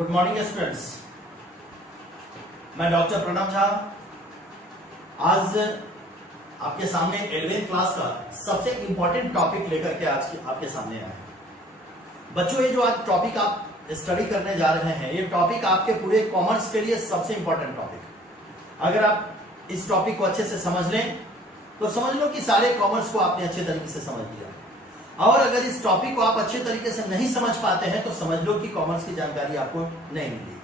Good morning students. मैं doctor Pranav Jha आज आपके सामने 11th क्लास का सबसे इंपॉर्टेंट टॉपिक लेकर के आज आपके सामने आया है। बच्चों, ये जो आज टॉपिक आप स्टडी करने जा रहे हैं, ये टॉपिक आपके पूरे कॉमर्स के लिए सबसे इंपॉर्टेंट टॉपिक। अगर आप इस टॉपिक को अच्छे से समझ लें तो समझ लो कि सारे कॉमर्स को आपने अच्छे तरीके से समझ लिया। और अगर इस टॉपिक को आप अच्छे तरीके से नहीं समझ पाते हैं तो समझ लो कि कॉमर्स की जानकारी आपको नहीं मिली।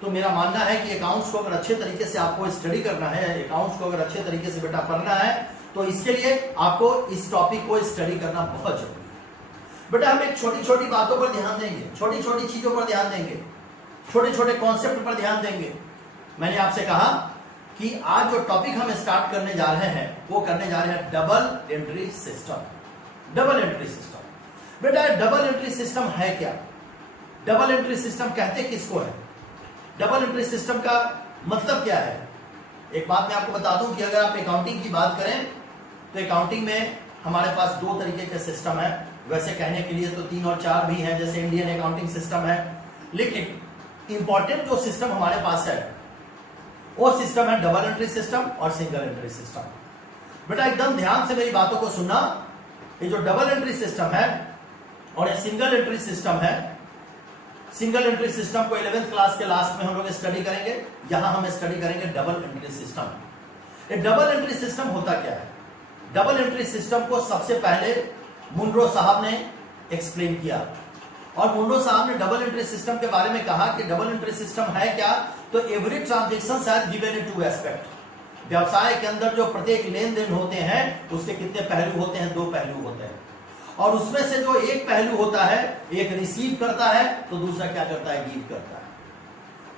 तो मेरा मानना है कि अकाउंट्स को अगर अच्छे तरीके से आपको स्टडी करना है, अकाउंट्स को अगर अच्छे तरीके से बेटा पढ़ना है, तो इसके लिए आपको इस टॉपिक को स्टडी करना बहुत जरूरी है। बेटा हम एक छोटी छोटी बातों पर ध्यान देंगे, छोटी छोटी चीजों पर ध्यान देंगे, छोटे छोटे कॉन्सेप्ट पर ध्यान देंगे। मैंने आपसे कहा कि आज जो टॉपिक हम स्टार्ट करने जा रहे हैं वो करने जा रहे हैं double entry system. Double entry system बेटा, डबल एंट्री सिस्टम है क्या? डबल एंट्री सिस्टम कहते किसको है? डबल एंट्री सिस्टम का मतलब क्या है? एक बात मैं आपको बता दूं कि अगर आप अकाउंटिंग की बात करें तो अकाउंटिंग में हमारे पास दो तरीके के सिस्टम है। वैसे कहने के लिए तो 3 और 4 भी हैं, जैसे इंडियन अकाउंटिंग सिस्टम है, लेकिन इंपॉर्टेंट जो सिस्टम हमारे पास है वो सिस्टम है डबल एंट्री सिस्टम और सिंगल एंट्री सिस्टम। बेटा एकदम ध्यान से मेरी बातों को सुनना। ये जो डबल एंट्री सिस्टम है और ये सिंगल एंट्री सिस्टम है, सिंगल एंट्री सिस्टम को 11th क्लास के लास्ट में हम लोग स्टडी करेंगे। यहां हम स्टडी करेंगे डबल एंट्री सिस्टम। ये डबल एंट्री सिस्टम होता क्या है? डबल एंट्री सिस्टम को सबसे पहले मुनरो साहब ने एक्सप्लेन किया और मुनरो साहब ने डबल एंट्री सिस्टम के बारे में कहा कि डबल एंट्री सिस्टम है क्या? तो every transaction has given in 2 aspect. व्यवसाय के अंदर जो प्रत्येक लेन देन होते हैं उसके कितने पहलू होते हैं? 2 पहलू होते हैं। और उसमें से जो एक पहलू होता है, एक रिसीव करता है तो दूसरा क्या करता है? गिव करता है।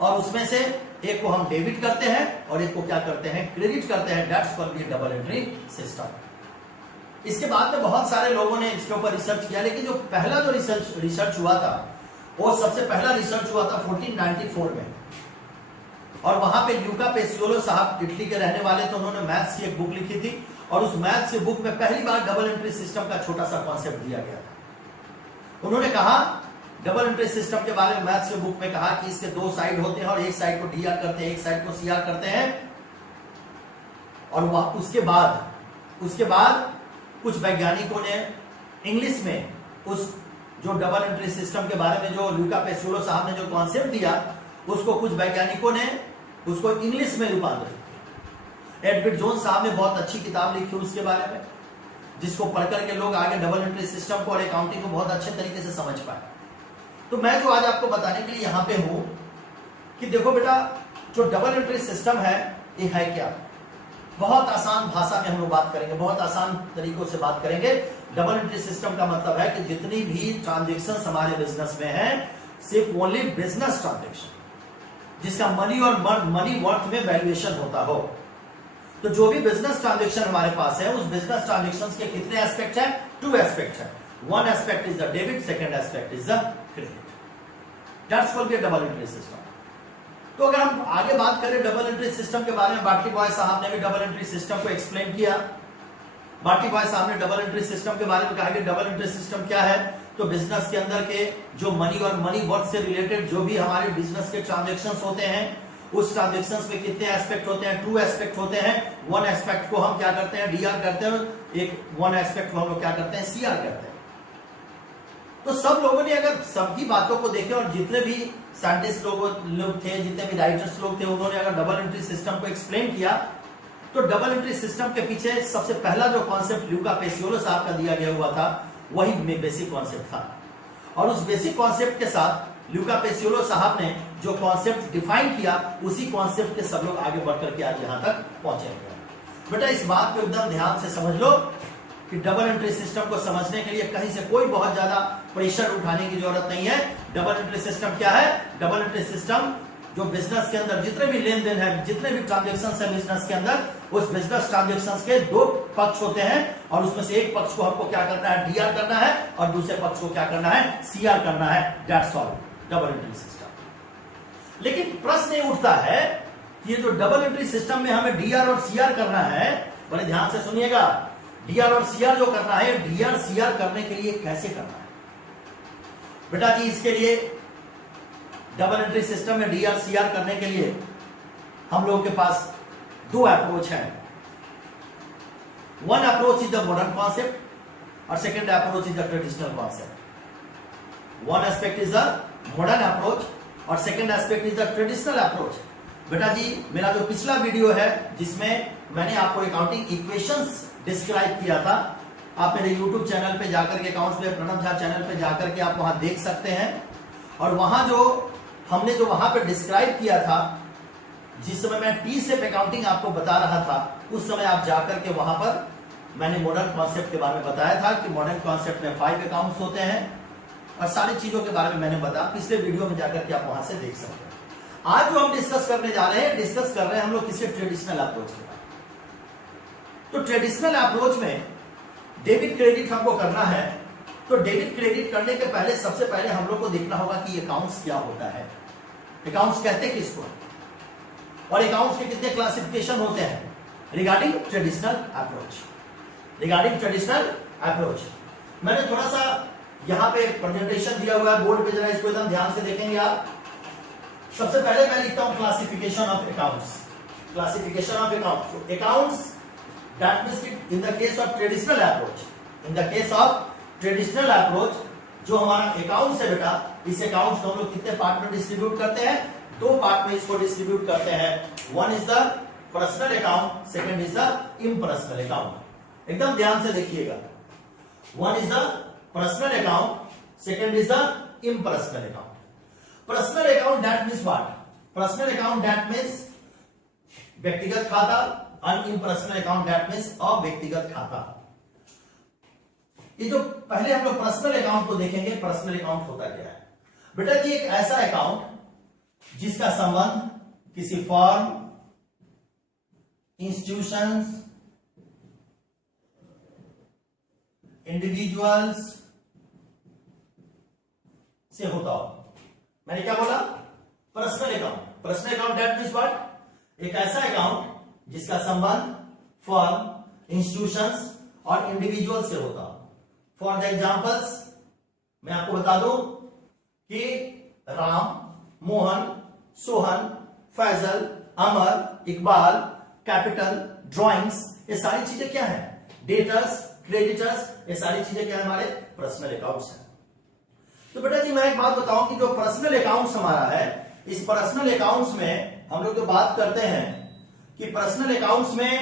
और उसमें से एक को हम डेबिट करते हैं और एक को क्या करते हैं? क्रेडिट करते हैं। That's called the double entry system. इसके बाद में बहुत सारे लोगों ने इसके ऊपर रिसर्च किया, लेकिन जो पहला जो रिसर्च हुआ था वो सबसे पहला रिसर्च हुआ था 1494 में। और वहां पे ल्यूका पेसियोलो साहब इटली के रहने वाले थे। उन्होंने मैथ्स की एक बुक लिखी थी और उस मैथ्स की बुक में पहली बार डबल एंट्री सिस्टम का छोटा सा कॉन्सेप्ट दिया गया था। उन्होंने कहा डबल एंट्री सिस्टम के बारे में मैथ्स की बुक में कहा कि इसके 2 साइड होते हैं और एक साइड को डीआर करते हैं, एक साइड को सीआर करते हैं। और उसके बाद कुछ वैज्ञानिकों ने इंग्लिश में उस जो डबल एंट्री सिस्टम के बारे में जो ल्यूका पेसियोलो साहब ने जो कॉन्सेप्ट दिया उसको कुछ वैज्ञानिकों ने उसको इंग्लिश में रूपांतरित किया। एडविड जोन्स साहब ने बहुत अच्छी किताब लिखी उसके बारे में, जिसको पढ़कर के लोग आगे डबल एंट्री सिस्टम को और अकाउंटिंग को बहुत अच्छे तरीके से समझ पाए। तो मैं जो आज आपको बताने के लिए यहां पे हूं कि देखो बेटा, जो डबल एंट्री सिस्टम है ये है क्या? बहुत आसान भाषा में हम लोग बात करेंगे, बहुत आसान तरीकों से बात करेंगे। डबल एंट्री सिस्टम का मतलब है कि जितनी भी ट्रांजेक्शन हमारे बिजनेस में है, सिर्फ ओनली बिजनेस ट्रांजेक्शन जिसका मनी और मनी वर्थ में वैल्यूएशन होता हो। तो जो भी बिजनेस ट्रांजेक्शन हमारे पास है उस बिजनेस ट्रांजेक्शन के कितने एस्पेक्ट है? 2 एस्पेक्ट है। 1 aspect is the debit, second aspect is the credit. That's called double entry system. तो अगर हम आगे बात करें डबल एंट्री सिस्टम के बारे में, बाटी बॉय साहब ने भी डबल एंट्री सिस्टम को एक्सप्लेन किया। बाटी बॉय साहब ने डबल एंट्री सिस्टम के बारे में कहा कि डबल एंट्री सिस्टम क्या है? तो बिजनेस के अंदर के जो मनी और मनी वर्थ से रिलेटेड जो भी हमारे बिजनेस के ट्रांजेक्शंस होते हैं उस ट्रांजेक्शंस में कितने एस्पेक्ट होते हैं? 2 एस्पेक्ट होते हैं। 1 एस्पेक्ट को हम क्या करते हैं? डीआर करते हैं। एक 1 एस्पेक्ट को हम लोग क्या करते हैं? सीआर करते हैं। तो सब लोगों ने अगर सबकी बातों को देखे और जितने भी साइंटिस्ट लोग थे, जितने भी राइटर्स लोग थे, उन्होंने अगर डबल एंट्री सिस्टम को एक्सप्लेन किया तो डबल एंट्री सिस्टम के पीछे सबसे पहला जो कॉन्सेप्ट ल्यूका पेसियोलो साहब का दिया गया हुआ था वही बेसिक कॉन्सेप्ट था। और उस बेसिक कॉन्सेप्ट के साथ ल्यूका पेसियोलो साहब ने जो कॉन्सेप्ट डिफाइन किया उसी कॉन्सेप्ट के सब लोग आगे बढ़कर के आज यहां तक पहुंचे हैं। बेटा इस बात को एकदम ध्यान से समझ लो कि डबल एंट्री सिस्टम को समझने के लिए कहीं से कोई बहुत ज्यादा प्रेशर उठाने की जरूरत नहीं है। डबल एंट्री सिस्टम क्या है? डबल एंट्री सिस्टम जो बिजनेस के अंदर जितने भी लेन देन है, जितने भी ट्रांजेक्शन है बिजनेस के अंदर, उस बिजनेस ट्रांजेक्शन के 2 पक्ष होते हैं और उसमें से एक पक्ष को हमको क्या करना है? डीआर करना है और दूसरे पक्ष को क्या करना है? सीआर करना है। That's all double entry system. लेकिन प्रश्न ये उठता है कि ये जो डबल एंट्री सिस्टम में हमें डीआर और सीआर करना है, बड़े ध्यान से सुनिएगा, डीआर और सीआर जो करना है, डीआर सीआर करने के लिए कैसे करना है? बेटा जी इसके लिए डबल एंट्री सिस्टम में डीआर सीआर करने के लिए हम लोगों के पास दो अप्रोच है। One approach is the modern concept और second approach is the traditional concept. One aspect is the modern approach और second aspect is the traditional approach. बेटा जी, मेरा जो पिछला वीडियो है जिसमें मैंने आपको अकाउंटिंग इक्वेशंस डिस्क्राइब किया था, आप मेरे YouTube चैनल पे जाकर के अकाउंट्स पे प्रणव झा चैनल पे जाकर के आप वहां देख सकते हैं। और वहां जो हमने जो वहां पे डिस्क्राइब किया था, जिस समय मैं टी सेप अकाउंटिंग आपको बता रहा था, उस समय आप जाकर के वहां पर मैंने मॉडर्न कॉन्सेप्ट के बारे में बताया था कि मॉडर्न कॉन्सेप्ट में 5 अकाउंट्स होते हैं और सारी चीजों के बारे में मैंने बताया। पिछले वीडियो में जाकर के आप वहां से देख सकते हैं। आज जो हम डिस्कस करने जा रहे हैं, डिस्कस कर रहे हैं हम लोग किसी ट्रेडिशनल अप्रोच के बारे में। तो ट्रेडिशनल अप्रोच में डेबिट क्रेडिट हमको करना है। तो डेबिट क्रेडिट करने के पहले सबसे पहले हम लोग को देखना होगा कि अकाउंट्स क्या होता है, अकाउंट्स कहते हैं किसको, और अकाउंट्स के कितने क्लासिफिकेशन होते हैं regarding traditional approach. Regarding traditional approach मैंने थोड़ा सा यहां पे प्रेजेंटेशन दिया हुआ है बोर्ड पे, जरा इसको एकदम ध्यान से देखेंगे आप। सबसे पहले मैं लिखता हूं classification of accounts. Classification of accounts, accounts that means in the case of traditional approach, in the case of traditional approach जो हमारा अकाउंट्स है बेटा, इस अकाउंट्स को हम लोग कितने पार्ट में डिस्ट्रीब्यूट करते हैं, 2 पार्ट में इसको डिस्ट्रीब्यूट करते हैं। One is the personal account, second is the impersonal account. एकदम ध्यान से देखिएगा, one is the personal account, second is the impersonal account. Personal account that means what? Personal account that means व्यक्तिगत खाता, अनइम्पर्सनल अकाउंट दैट मीन्स अव्यक्तिगत खाता। ये जो पहले हम लोग पर्सनल अकाउंट को देखेंगे, पर्सनल अकाउंट होता क्या है बेटा जी? एक ऐसा अकाउंट जिसका संबंध किसी फर्म, इंस्टीट्यूशंस, इंडिविजुअल्स से होता हो। मैंने क्या बोला? Personal account. Personal account that means what? एक ऐसा अकाउंट जिसका संबंध फर्म, इंस्टीट्यूशंस और इंडिविजुअल से होता। फॉर द एग्जांपल्स मैं आपको बता दूं कि राम, मोहन, सोहन, फैजल, अमर, इकबाल, कैपिटल, ड्राइंग्स, ये सारी चीजें क्या है? डेटर्स, क्रेडिटर्स, ये सारी चीजें क्या है? हमारे पर्सनल अकाउंट्स हैं। तो बेटा जी मैं एक बात बताऊं कि जो पर्सनल अकाउंट्स हमारा है, इस पर्सनल अकाउंट्स में हम लोग जो बात करते हैं कि पर्सनल अकाउंट्स में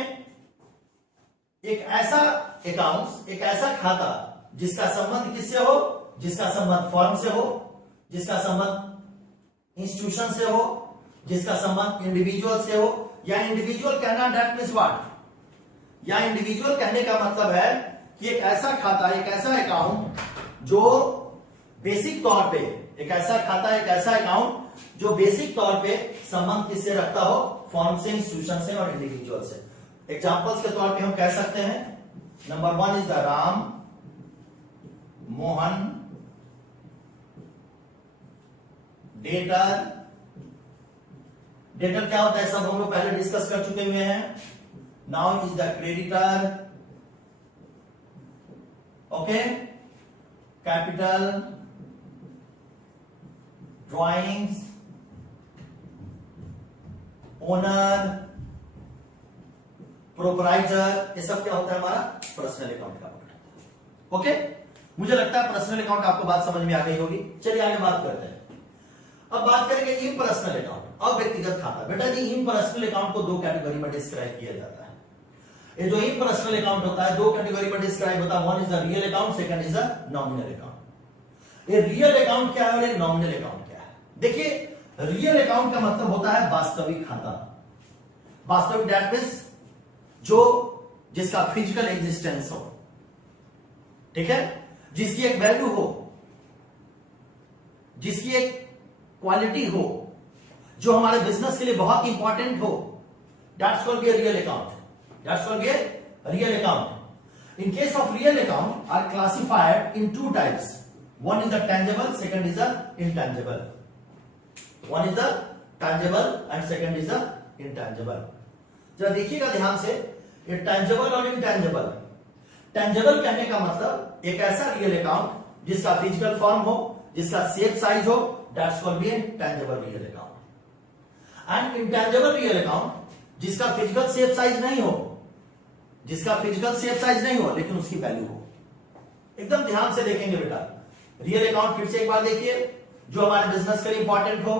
एक ऐसा अकाउंट्स, एक ऐसा खाता जिसका संबंध किससे हो? जिसका संबंध फर्म से हो, जिसका संबंध इंस्टीट्यूशन से हो, जिसका संबंध इंडिविजुअल से हो। या इंडिविजुअल कहना दैट मीन्स व्हाट? या इंडिविजुअल कहने का मतलब है कि एक ऐसा खाता, एक ऐसा अकाउंट जो बेसिक तौर पे, एक ऐसा खाता, एक ऐसा अकाउंट जो बेसिक तौर पे संबंध किससे रखता हो? फर्म से, इंस्टीट्यूशन से और इंडिविजुअल से। एग्जांपल्स के तौर पे हम कह सकते हैं, number 1 is the Ram, Mohan, debtor. Debtor क्या होता है सब हम लोग पहले डिस्कस कर चुके हुए हैं। Now is the creditor, okay, capital, drawings, owner, proprietor, ये सब क्या होता है? हमारा पर्सनल अकाउंट का पार्ट। ओके, मुझे लगता है पर्सनल अकाउंट आपको बात समझ में आ गई होगी। चलिए आगे बात करते हैं। अब बात करेंगे इम्पर्सनल अकाउंट, अव्यक्तिगत खाता। बेटा जी इम्पर्सनल अकाउंट को 2 कैटेगरी में डिस्क्राइब किया जाता है। ये जो इम्पर्सनल अकाउंट होता है 2 कैटेगरी में डिस्क्राइब होता है। One is the real account, second is the nominal account. ये रियल अकाउंट क्या है और ये नॉमिनल अकाउंट क्या है? देखिए, रियल अकाउंट का मतलब होता है वास्तविक खाता। वास्तविक दैट मीन्स जो जिसका फिजिकल एग्जिस्टेंस हो, ठीक है, जिसकी एक वैल्यू हो, जिसकी एक क्वालिटी हो, जो हमारे बिजनेस के लिए बहुत इंपॉर्टेंट हो, that's called be a real account. That's called be a real account. In case of real account are classified in 2 types. One is the tangible, second is the intangible. One is the tangible and second is the intangible. जरा देखिएगा ध्यान से, ये tangible और intangible. Tangible कहने का मतलब एक ऐसा रियल अकाउंट जिसका फिजिकल फॉर्म हो, जिसका शेप साइज हो, that's called be a tangible real account. And intangible real account जिसका फिजिकल शेप साइज नहीं हो, जिसका फिजिकल शेप साइज नहीं हो लेकिन उसकी वैल्यू हो। एकदम ध्यान से देखेंगे बेटा, रियल अकाउंट फिर से एक बार देखिए, जो हमारे बिजनेस के लिए इंपॉर्टेंट हो,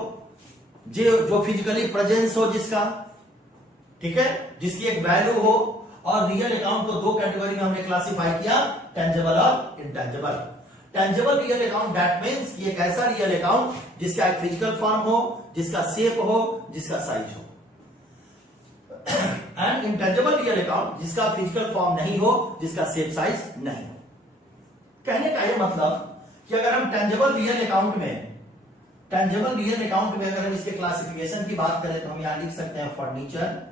जो फिजिकली प्रेजेंस हो जिसका, ठीक है, जिसकी एक वैल्यू हो। और रियल अकाउंट को दो कैटेगरी में हमने क्लासिफाई किया, टेंजेबल और intangible. Tangible real account that means कि एक ऐसा रियल अकाउंट जिसका एक फिजिकल फॉर्म हो, जिसका शेप हो, जिसका साइज हो। एंड इंटेंजेबल रियल अकाउंट जिसका फिजिकल फॉर्म नहीं हो, जिसका शेप साइज नहीं हो। कहने का यह मतलब कि अगर हम टेंजेबल रियल अकाउंट में अगर हम इसके क्लासिफिकेशन की बात करें तो हम यहां लिख सकते हैं फर्नीचर,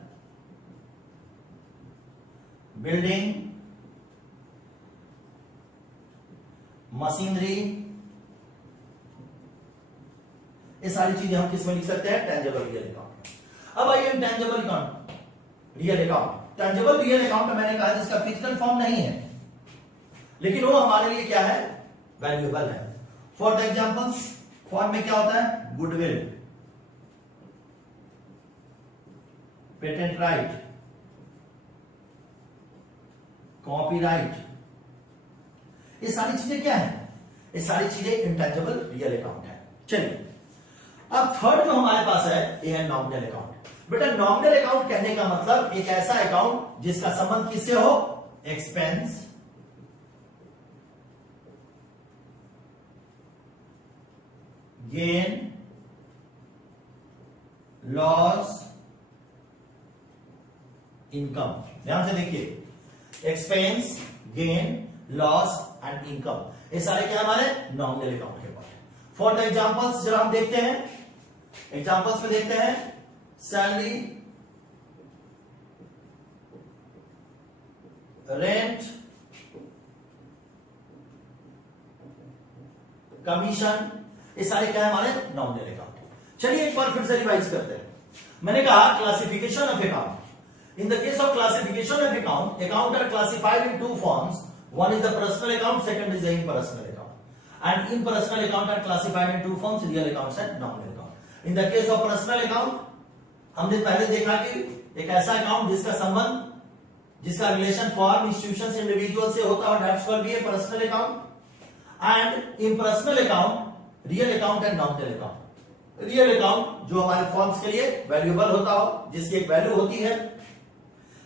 बिल्डिंग, मशीनरी, ये सारी चीजें हम किसमें लिख सकते हैं, टेंजेबल रियल अकाउंट। अब आइए intangible account, real account. Tangible real account मैंने कहा जिसका फिजिकल फॉर्म नहीं है लेकिन वो हमारे लिए क्या है, वैल्यूएबल है। फॉर द एग्जांपल्स, फॉर्म में क्या होता है, गुडविल, पेटेंट राइट, कॉपीराइट, ये सारी चीजें क्या है, ये सारी चीजें इंटेंजेबल रियल अकाउंट है। चलिए अब थर्ड जो हमारे पास है ये है नॉमिनल अकाउंट। बेटा नॉमिनल अकाउंट कहने का मतलब एक ऐसा अकाउंट जिसका संबंध किससे हो, एक्सपेंस, गेन, लॉस, इनकम। ध्यान से देखिए, expense, gain, loss and income, ये सारे क्या हमारे नॉमिनल अकाउंट के पास है। फॉर द एग्जांपल्स जरा हम देखते हैं, एग्जांपल्स में देखते हैं, सैलरी, रेंट, कमीशन, ये सारे क्या है हमारे नॉमिनल अकाउंट। चलिए एक बार फिर से रिवाइज करते हैं। मैंने कहा classification of account. In the case of classification of account, account are classified in two forms. One is the personal account, second is the impersonal account. And impersonal account are classified in two forms, real accounts and nominal account. In the case of personal account, हमने पहले देखा कि एक ऐसा account जिसका संबंध, जिसका relation form, institution, individual से होता है, that's called be a personal account. And impersonal account, real account and nominal account. Real account जो हमारे फॉर्म्स के लिए वैल्यूएबल होता हो, जिसकी एक वैल्यू होती है।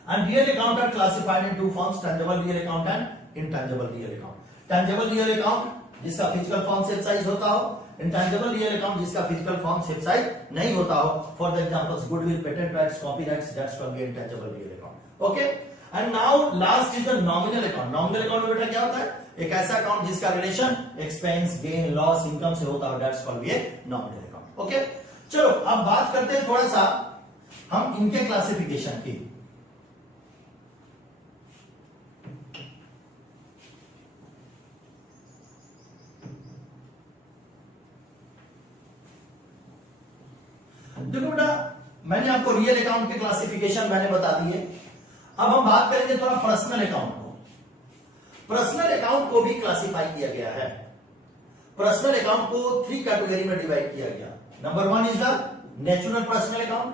And real account are classified in two forms, tangible real account and intangible real account. Tangible real account जिसका फिजिकल फॉर्म शेप साइज होता हो, intangible real account जिसका फिजिकल फॉर्म शेप साइज नहीं होता हो। For the examples, goodwill, patent rights, copyrights, that's called intangible real account. Okay? And now last is the nominal account. Nominal account में बेटा क्या होता है, एक ऐसा अकाउंट जिसका relation expense, gain, loss, income से होता हो, that's called nominal account. Okay? चलो अब बात करते हैं थोड़ा सा हम इनके क्लासिफिकेशन की। देखो बेटा मैंने आपको रियल अकाउंट के क्लासिफिकेशन मैंने बता दिए। अब हम बात करेंगे थोड़ा पर्सनल अकाउंट को। पर्सनल अकाउंट को भी क्लासिफाई किया गया है। पर्सनल अकाउंट को 3 कैटेगरी में डिवाइड किया गया। Number 1 is the natural personal account,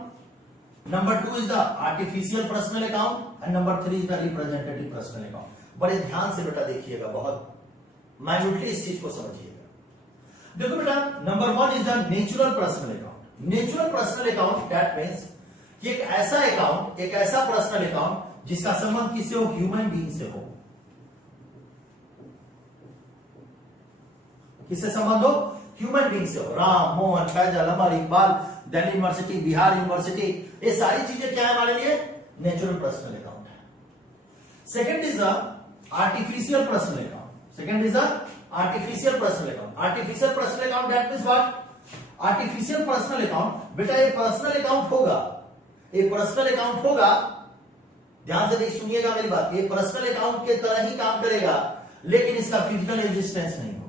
number 2 is the artificial personal account and number 3 is the representative personal account. बड़े ध्यान से बेटा देखिएगा, बहुत माइन्यूटली इस चीज को समझिएगा। देखो बेटा number 1 is the natural personal account. Natural personal account that means कि एक ऐसा अकाउंट, एक ऐसा पर्सनल अकाउंट जिसका संबंध किससे हो, ह्यूमन बीइंग से हो। किससे संबंध हो, ह्यूमन बीइंग से हो। राम, मोहन, फैजल, अमर, इकबाल, दिल्ली यूनिवर्सिटी, बिहार यूनिवर्सिटी, ये सारी चीजें क्या है हमारे लिए, नेचुरल पर्सनल अकाउंट है। Second is the artificial personal account. Second is the artificial personal account. Artificial personal account that means what, artificial personal account बेटा ये पर्सनल अकाउंट होगा, ये पर्सनल अकाउंट होगा, ध्यान से देख सुनिएगा मेरी बात, ये पर्सनल अकाउंट के तरह ही काम करेगा लेकिन इसका फिजिकल एग्जिस्टेंस नहीं होगा।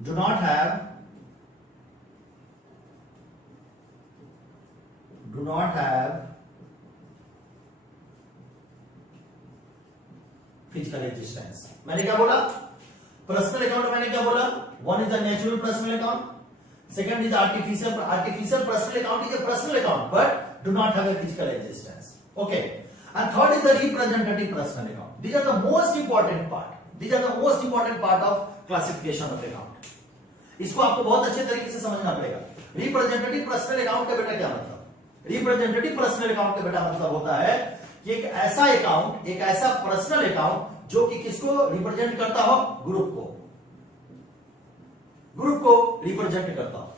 Do not have physical existence. मैंने क्या बोला, पर्सनल अकाउंट मैंने क्या बोला? One is the natural personal account, second is artificial personal account is a personal account but do not have a physical existence. Okay, and third is the representative personal account. These are the most important part. These are the most important part of classification of account. इसको आपको बहुत अच्छे तरीके से समझना पड़ेगा. Representative personal account का बेटा क्या मतलब? रिप्रेजेंटेटिव पर्सनल अकाउंट का बेटा मतलब होता है कि एक ऐसा अकाउंट, एक ऐसा पर्सनल अकाउंट जो कि किसको रिप्रेजेंट करता हो? ग्रुप को, ग्रुप को रिप्रेजेंट करता हो.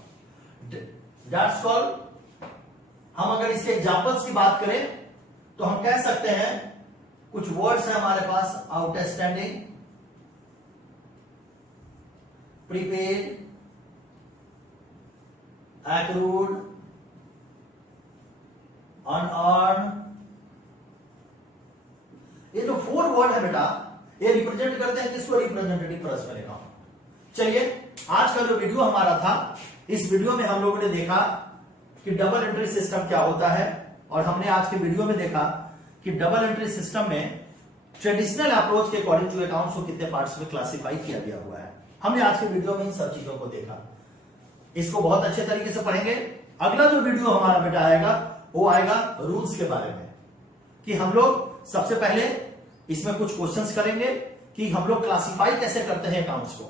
दैट्स कॉल्ड, हम अगर इसके एग्जांपल्स की बात करें तो हम कह सकते हैं कुछ वर्ड्स हैं हमारे पास: आउटस्टैंडिंग, प्रीपेड, एक्रूड, अनअर्न. ये जो 4 वर्ड है बेटा, ये रिप्रेजेंट करते हैं किसको? Representative personal account. चलिए, आज का जो वीडियो हमारा था, इस वीडियो में हम लोगों ने देखा कि डबल एंट्री सिस्टम क्या होता है, और हमने आज के वीडियो में देखा कि डबल एंट्री सिस्टम में ट्रेडिशनल अप्रोच के अकॉर्डिंग टू अकाउंट्स को कितने पार्ट्स में क्लासिफाई किया गया हुआ है. हमने आज के वीडियो में इन सब चीजों को देखा. इसको बहुत अच्छे तरीके से पढ़ेंगे. अगला जो वीडियो हमारा बेटा आएगा वो आएगा रूल्स के बारे में, कि हम लोग सबसे पहले इसमें कुछ क्वेश्चंस करेंगे कि हम लोग क्लासिफाई कैसे करते हैं अकाउंट्स को,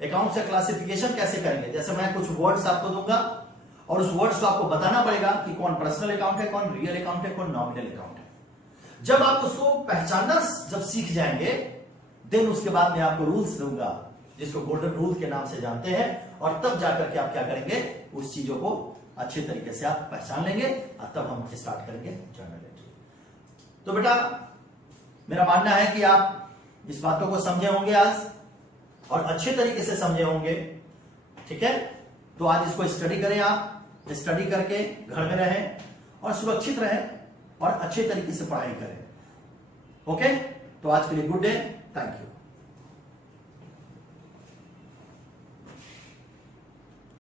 अकाउंट से क्लासिफिकेशन कैसे करेंगे. जैसे मैं कुछ वर्ड्स आपको दूंगा और उस वर्ड्स को आपको बताना पड़ेगा कि कौन पर्सनल अकाउंट है, कौन रियल अकाउंट है, कौन नॉमिनल अकाउंट है. जब आप उसको पहचानना जब सीख जाएंगे, देन उसके बाद मैं आपको रूल्स दूंगा जिसको गोल्डन रूल के नाम से जानते हैं, और तब जाकर के आप क्या करेंगे, उस चीजों को अच्छे तरीके से आप पहचान लेंगे और तब हम स्टार्ट करेंगे जर्नल एंट्री. तो बेटा, मेरा मानना है कि आप इस बातों को समझे होंगे आज, और अच्छे तरीके से समझे होंगे. ठीक है, तो आज इसको स्टडी करें. आप स्टडी करके घर में रहें और सुरक्षित रहें और अच्छे तरीके से पढ़ाई करें. ओके, तो आज के लिए गुड डे. Thank you.